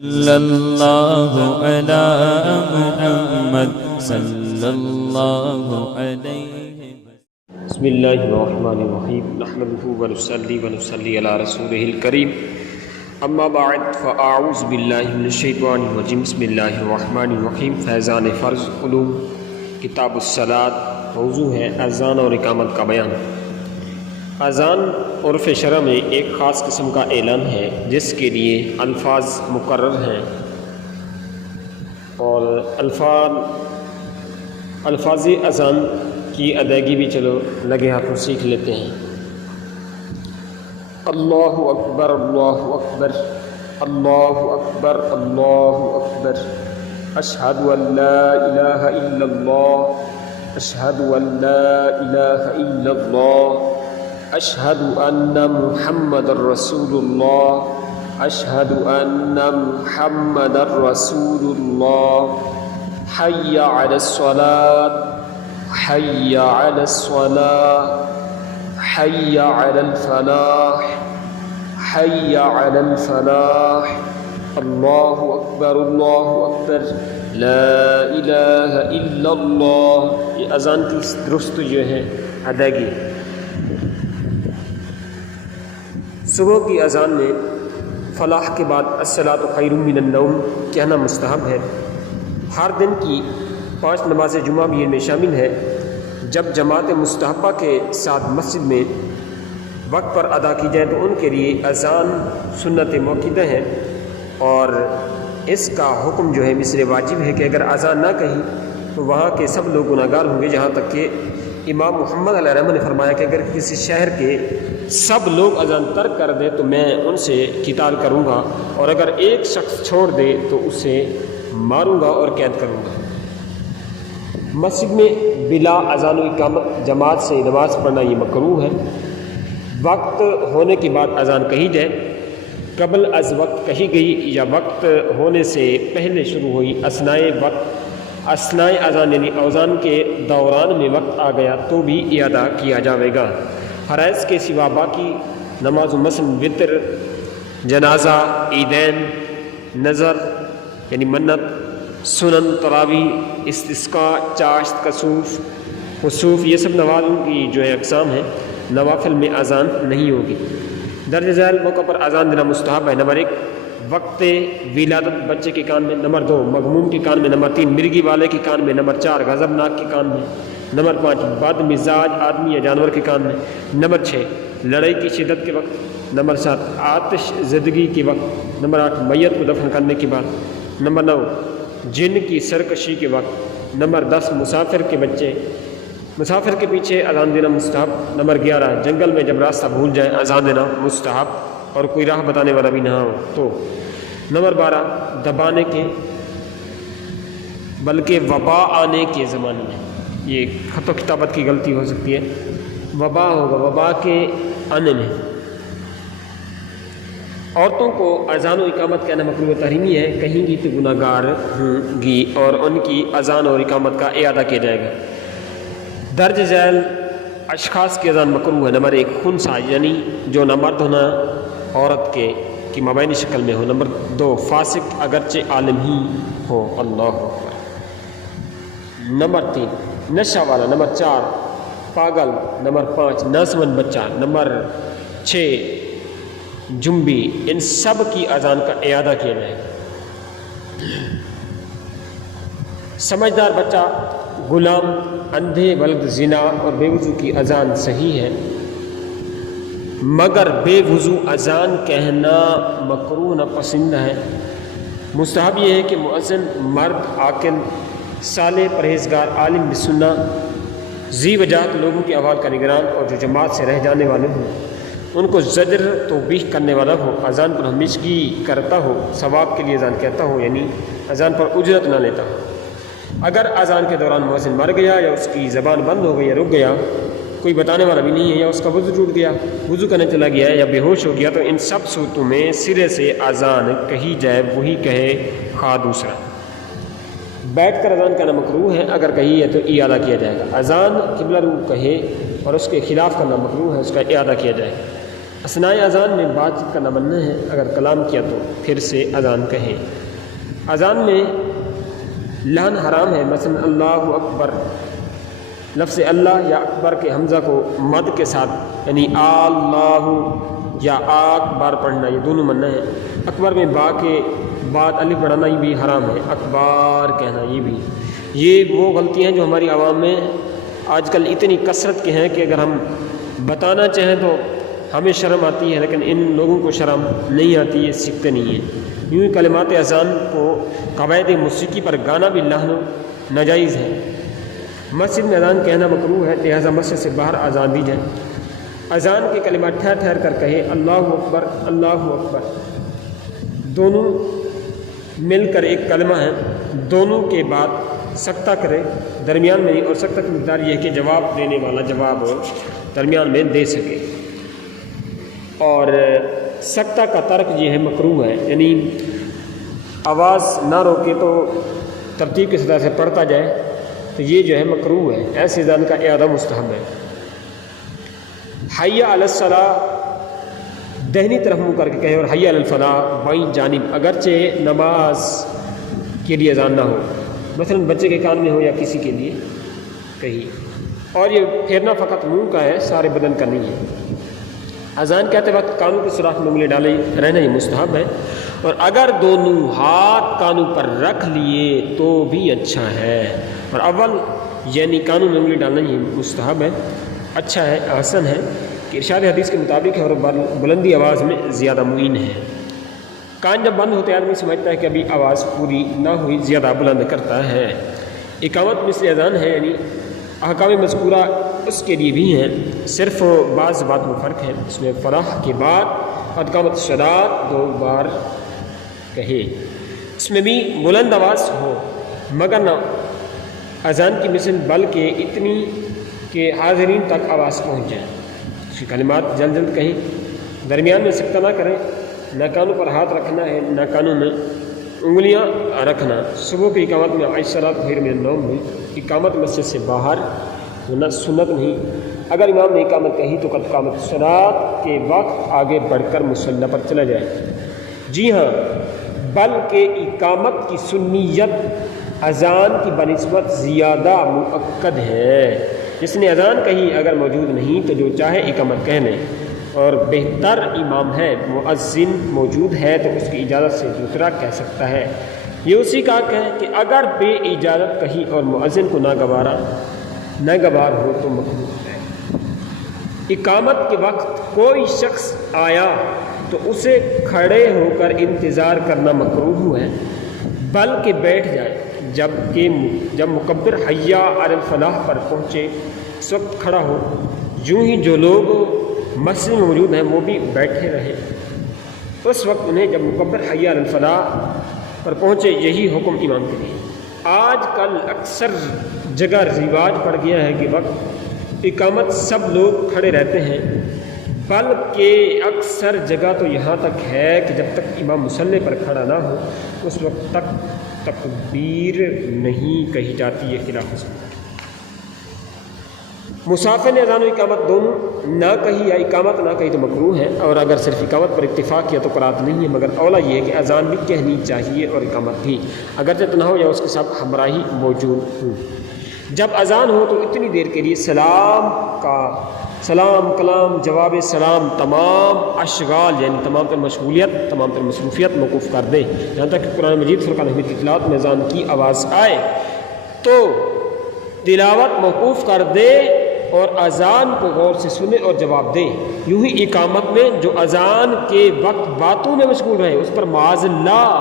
صلی اللہ علی محمد صلی اللہ علیہ بسم اللہ الرحمن الرحیم نحمده ونصلی علی رسولہ الکریم اما بعد فاعوذ باللہ من الشیطان الرجیم بسم اللہ الرحمن الرحیم فیضان فرض علوم کتاب الصلاۃ موضوع ہے اذان اور اقامت کا بیان۔ اذان عرف شرع میں ایک خاص قسم کا اعلان ہے جس کے لیے الفاظ مقرر ہیں اور الفاظ اذان کی ادائیگی بھی چلو لگے ہاتھوں سیکھ لیتے ہیں۔ اللہ اکبر اللہ اکبر اللہ اکبر اللہ اکبر اشہد ان لا الہ الا اللہ اشہد ان لا الہ الا اللہ اشہد ان محمد رسول اللہ اشہد ان محمد رسول اللہ حی علی الصلاۃ حی علی الصلاۃ حی علی الفلاح حی علی الفلاح اللہ اکبر لا الہ الا اللہ۔ یہ اذان کی درست جو ہے ادائیگی۔ صبح کی اذان میں فلاح کے بعد الصلاۃ خیر من النوم کہنا مستحب ہے۔ ہر دن کی 5 نماز جمعہ بھی ان میں شامل ہے۔ جب جماعت مستحبہ کے ساتھ مسجد میں وقت پر ادا کی جائے تو ان کے لیے اذان سنت موقدہ ہے اور اس کا حکم جو ہے مثل واجب ہے کہ اگر اذان نہ کہی تو وہاں کے سب لوگ گناہ گار ہوں گے، جہاں تک کہ امام محمد علیہ الرحمہ نے فرمایا کہ اگر کسی شہر کے سب لوگ اذان ترک کر دے تو میں ان سے قتال کروں گا، اور اگر ایک شخص چھوڑ دے تو اسے ماروں گا اور قید کروں گا۔ مسجد میں بلا اذان و اقامت جماعت سے نماز پڑھنا یہ مکروہ ہے۔ وقت ہونے کے بعد اذان کہی جائے، قبل از وقت کہی گئی یا وقت ہونے سے پہلے شروع ہوئی، اثناء اذان یعنی اذان کے دوران میں وقت آ گیا تو بھی اعادہ کیا جاوے گا۔ فرائض کے سوا باقی نماز مثلا وطر، جنازہ، عیدین، نظر یعنی منت، سنن، تراویح، استسقاء، چاشت، کسوف، خسوف، یہ سب نوازوں کی جو ہے اقسام ہیں، نوافل میں اذان نہیں ہوگی۔ درج ذیل موقع پر اذان دینا مستحب ہے۔ نمبر 1 وقت ولادت بچے کے کان میں، نمبر 2 مغموم کے کان میں، نمبر 3 مرغی والے کے کان میں، نمبر 4 غضبناک کے کان میں، نمبر 5 بد مزاج آدمی یا جانور کے کان میں، نمبر 6 لڑائی کی شدت کے وقت، نمبر 7 آتش زدگی کے وقت، نمبر 8 میت کو دفن کرنے کے بعد، نمبر 9 جن کی سرکشی کے وقت، نمبر 10 مسافر کے بچے، مسافر کے پیچھے اذان دینا مستحب، نمبر 11 جنگل میں جب راستہ بھول جائے اذان دینا مستحب اور کوئی راہ بتانے والا بھی نہ ہو تو، نمبر 12 دبانے کے بلکہ وبا آنے کے زمانے میں، یہ خط و کتابت کی غلطی ہو سکتی ہے، وبا ہوگا، وبا کے آنے میں۔ عورتوں کو اذان و اقامت کہنا مکروہ تحریمی ہے، کہیں گی تو گناہ گار ہوں گی اور ان کی اذان اور اقامت کا اعادہ کیا جائے گا۔ درج ذیل اشخاص کی اذان مکروہ ہے۔ نمبر 1 خنثی یعنی جو نہ مرد ہونا عورت کی مابینی شکل میں ہو، نمبر 2 فاسق اگرچہ عالم ہی ہو، اللہ اکبر، نمبر 3 نشہ والا، نمبر 4 پاگل، نمبر 5 ناسمجھ بچہ، نمبر 6 جنبی، ان سب کی اذان کا اعادہ کیا جائے گا۔ سمجھدار بچہ، غلام، اندھے، ولد زنا اور بے وضو کی اذان صحیح ہے، مگر بے وضو اذان کہنا مکروہ ناپسند ہے۔ مستحب یہ ہے کہ مؤذن مرد عاقل، صالح، پرہیزگار، عالم بسنہ، ذی وجاہت، لوگوں کے احوال کا نگران اور جو جماعت سے رہ جانے والے ہوں ان کو زجر توبیخ کرنے والا ہو، اذان پر ہمیشگی کرتا ہو، ثواب کے لیے اذان کہتا ہو یعنی اذان پر اجرت نہ لیتا ہو۔ اگر اذان کے دوران مؤذن مر گیا یا اس کی زبان بند ہو گئی یا رک گیا، کوئی بتانے والا بھی نہیں ہے، یا اس کا وضو ٹوٹ گیا، وضو کرنے چلا گیا یا بے ہوش ہو گیا تو ان سب صورتوں میں سرے سے اذان کہی جائے، وہی کہے خواہ دوسرا۔ بیٹھ کر اذان کرنا مکروہ ہے، اگر کہی ہے تو اعادہ کیا جائے گا۔ اذان قبلہ رو کہے اور اس کے خلاف کرنا مکروہ ہے، اس کا اعادہ کیا جائے گا۔ اثناء اذان میں بات چیت کرنا منع ہے، اگر کلام کیا تو پھر سے اذان کہیں۔ اذان میں لحن حرام ہے، مثلا اللہ اکبر، لفظ اللہ یا اکبر کے حمزہ کو مد کے ساتھ یعنی اللہ یا اکبر پڑھنا، یہ دونوں منع ہے۔ اکبر میں با کے بعد الف بڑھانا یہ بھی حرام ہے، اکبار کہنا یہ وہ غلطیاں ہیں جو ہماری عوام میں آج کل اتنی کثرت کے ہیں کہ اگر ہم بتانا چاہیں تو ہمیں شرم آتی ہے، لیکن ان لوگوں کو شرم نہیں آتی، یہ سیکھتے نہیں ہیں۔ یوں ہی کلمات اذان کو قواعد موسیقی پر گانا بھی لحن ناجائز ہے۔ مسجد میں اذان کہنا مکروہ ہے، لہذا مسجد سے باہر اذان دی جائے۔ اذان کے کلمات ٹھہر ٹھہر کر کہے، اللہ اکبر اللہ اکبر، دونوں مل کر ایک کلمہ ہے، دونوں کے بعد سکتہ کرے، درمیان میں نہیں، اور سکتہ کی مقدار یہ ہے کہ جواب دینے والا جواب درمیان میں دے سکے۔ اور سکتہ کا ترک یہ ہے مکروہ ہے، یعنی آواز نہ روکے تو ترتیب کی سطح سے پڑھتا جائے، تو یہ جو ہے مکروہ ہے، ایسے اذان کا اعادہ مستحب ہے۔ حی علی الصلاۃ دہنی طرف منہ کر کے کہے، اور حی علی الفلاح بائیں جانب، اگرچہ نماز کے لیے اذان نہ ہو، مثلا بچے کے کان میں ہو یا کسی کے لیے کہیں، اور یہ پھیرنا فقط منہ کا ہے، سارے بدن کا نہیں ہے۔ اذان کہتے وقت کانوں کے سوراخ میں انگلی ڈالے رہنا یہ مستحب ہے، اور اگر دونوں ہاتھ کانوں پر رکھ لیے تو بھی اچھا ہے، اور اول یعنی کانوں میں انگلی ڈالنا یہ مستحب ہے، اچھا ہے، احسن ہے کہ ارشاد حدیث کے مطابق ہے، اور بلندی آواز میں زیادہ معین ہے۔ کان جب بند ہوتے آدمی سمجھتا ہے کہ ابھی آواز پوری نہ ہوئی، زیادہ بلند کرتا ہے۔ اقامت مثل اذان ہے، یعنی احکام مذکورہ اس کے لیے بھی ہیں، صرف بعض بات میں فرق ہے، اس میں فلاح کے بعد اقامت الصلاۃ 2 بار کہے، اس میں بھی بلند آواز ہو، مگر نہ اذان کی مثل بلکہ اتنی کہ حاضرین تک آواز پہنچ جائے۔ اس کی کلمات جلد جلد کہیں، درمیان میں سکتہ نہ کریں، نہ کانوں پر ہاتھ رکھنا ہے، نہ کانوں میں انگلیاں رکھنا۔ صبح کی اقامت میں الصلاۃ خیر من النوم میں اقامت مسجد سے باہر ہونا سنت نہیں۔ اگر امام نے اقامت کہی تو قد قامت الصلاۃ کے وقت آگے بڑھ کر مصلی پر چلا جائے۔ جی ہاں، بلکہ اقامت کی سنیت اذان کی بنسبت زیادہ مؤکد ہے۔ جس نے اذان کہی اگر موجود نہیں تو جو چاہے اقامت کہہ لیں، اور بہتر امام ہے مؤذن موجود ہے تو اس کی اجازت سے دوسرا کہہ سکتا ہے۔ یہ اسی کا حق ہے کہ اگر بے اجازت کہی اور مؤذن کو ناگوار ہو تو مکروہ ہے۔ اقامت کے وقت کوئی شخص آیا تو اسے کھڑے ہو کر انتظار کرنا مکروہ ہے، بلکہ بیٹھ جائے۔ جب مکبر حی علی الفلاح پر پہنچے اس وقت کھڑا ہو، یوں ہی جو لوگ مسجد میں موجود ہیں وہ بھی بیٹھے رہے اس وقت انہیں، جب مکبر حی علی الفلاح پر پہنچے۔ یہی حکم امام کے لیے۔ آج کل اکثر جگہ رواج پڑ گیا ہے کہ وقت اقامت سب لوگ کھڑے رہتے ہیں، بلکہ اکثر جگہ تو یہاں تک ہے کہ جب تک امام مصلی پر کھڑا نہ ہو اس وقت تک تکبیر نہیں کہی جاتی ہے، خلاف سنت۔ مسافر نے اذان و اقامت دونوں نہ کہی یا اقامت نہ کہی تو مکروہ ہے، اور اگر صرف اقامت پر اتفاق کیا تو قرات نہیں ہے، مگر اولا یہ ہے کہ اذان بھی کہنی چاہیے اور اقامت بھی، اگرچہ نہ ہو یا اس کے ساتھ ہمراہی موجود ہو۔ جب اذان ہو تو اتنی دیر کے لیے سلام کلام جواب سلام تمام اشغال یعنی تمام تر مشغولیت تمام تر مصروفیت موقوف کر دے، یہاں تک کہ قرآن مجید فرقان حمید کی تلاوت میں اذان کی آواز آئے تو تلاوت موقوف کر دے اور اذان کو غور سے سنے اور جواب دے۔ یوں ہی اقامت میں جو اذان کے وقت باتوں میں مشغول رہے اس پر معاذ اللہ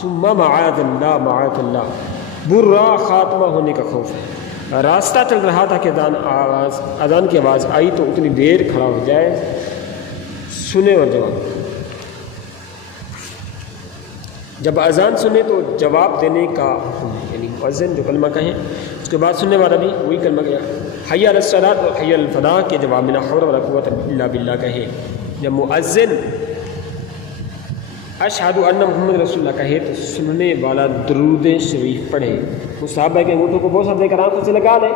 ثم معاذ اللہ برا خاتمہ ہونے کا خوف ہے۔ راستہ چل رہا تھا کہ اذان کی آواز آئی تو اتنی دیر کھڑا ہو جائے، سنے اور جواب دے۔ جب اذان سنے تو جواب دینے کا حکم ہے، یعنی مؤذن جو کلمہ کہیں اس کے بعد سننے والا بھی وہی کلمہ کہے، حی علی الصلاۃ اور حی علی الفلاح کے جواب میں لا حول ولا قوۃ الا باللہ کہے۔ جب مؤذن اشہد ان محمد رسول اللہ کہے تو سننے والا درود شریف پڑھے۔ مصحب ہے کہ انگوٹھوں کو بوسہ دے کر آنکھوں سے لگا لے،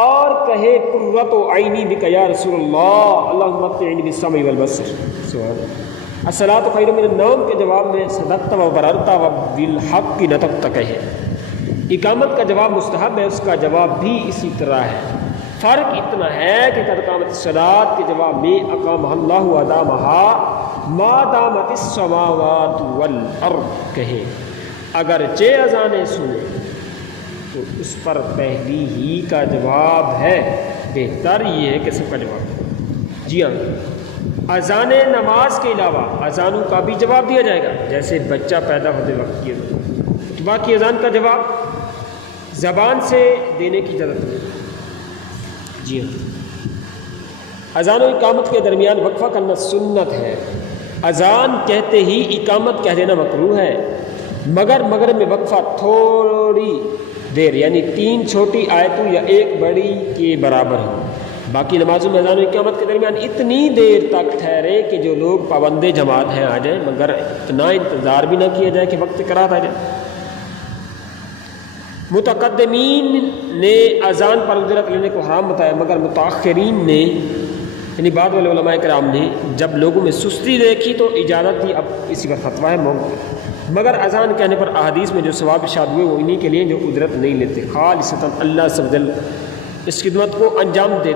اور کہے قرۃ عینی بک یا رسول اللہ اللہم متعنی بالسمع والبصر. سبحان اللہ. الصلاۃ خیر من النوم کے جواب میں صدقت و بررت و بالحق نطقت کہے. اقامت کا جواب مستحب ہے، اس کا جواب بھی اسی طرح ہے. فرق اتنا ہے کہ قد قامت الصلاۃ کے جواب میں اقامہ اللہ ادامہا ما دامت السماوات والارض کہے. اگرچہ اذانیں سنے تو اس پر پہلی ہی کا جواب ہے، بہتر یہ ہے کہ سب کا جواب ہے. جی ہاں، اذان نماز کے علاوہ اذانوں کا بھی جواب دیا جائے گا، جیسے بچہ پیدا ہوتے وقت کی اذان. باقی اذان کا جواب زبان سے دینے کی ضرورت نہیں. جی ہاں، اذان و اقامت کے درمیان وقفہ کرنا سنت ہے. اذان کہتے ہی اقامت کہہ دینا مکروہ ہے، مگر مغرب میں وقفہ تھوڑی دیر یعنی 3 چھوٹی آیتوں یا 1 بڑی کے برابر ہو. باقی نمازوں میں اذان و اقامت کے درمیان اتنی دیر تک ٹھہرے کہ جو لوگ پابند جماعت ہیں آ جائیں، مگر اتنا انتظار بھی نہ کیا جائے کہ وقت قرات آ جائے. متقدمین نے اذان پر اجرت لینے کو حرام بتایا، مگر متاخرین نے یعنی بعد والے علماء کرام نے جب لوگوں میں سستی دیکھی تو اجازت دی. اب اسی پر فتویٰ ہے مگر اذان کہنے پر احادیث میں جو ثواب ارشاد ہوئے وہ انہی کے لیے جو اجرت نہیں لیتے، خالصتاً اللہ عز و جل اس خدمت کو انجام دے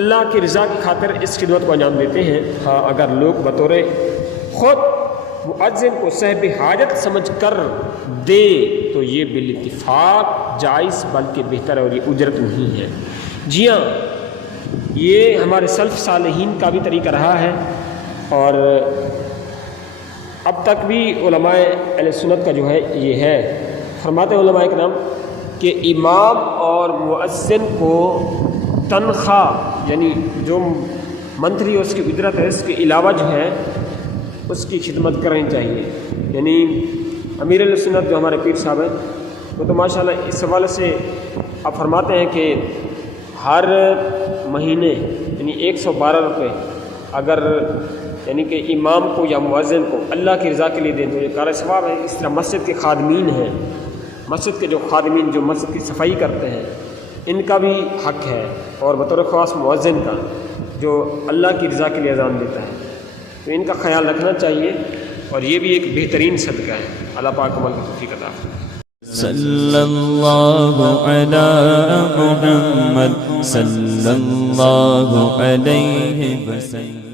اللہ کی رضا کی خاطر اس خدمت کو انجام دیتے ہیں. ہاں اگر لوگ بطور خود مؤذن کو صاحب حاجت سمجھ کر دے تو یہ بالاتفاق جائز بلکہ بہتر ہے اور یہ اجرت نہیں ہے. جی ہاں، یہ ہمارے سلف صالحین کا بھی طریقہ رہا ہے اور اب تک بھی علماء اہل سنت کا جو ہے یہ ہے. فرماتے ہیں علماء کرام کہ امام اور مؤذن کو تنخواہ یعنی جو منتھلی اس کی اجرت ہے اس کے علاوہ جو ہے اس کی خدمت کرنی چاہیے. یعنی امیر اہل سنت جو ہمارے پیر صاحب ہیں وہ تو ماشاءاللہ اس حوالے سے آپ فرماتے ہیں کہ ہر مہینے یعنی 112 روپے اگر یعنی کہ امام کو یا مؤذن کو اللہ کی رضا کے لیے دیں تو یہ کار ثواب ہے. اس طرح مسجد کے خادمین ہیں، مسجد کے جو خادمین جو مسجد کی صفائی کرتے ہیں ان کا بھی حق ہے، اور بطور خاص مؤذن کا جو اللہ کی رضا کے لیے اذان دیتا ہے تو ان کا خیال رکھنا چاہیے اور یہ بھی ایک بہترین صدقہ ہے. اللہ پاک عمل کی توفیق عطا فرمائے. صلی اللہ علی محمد صلی اللہ علیہ وسلم.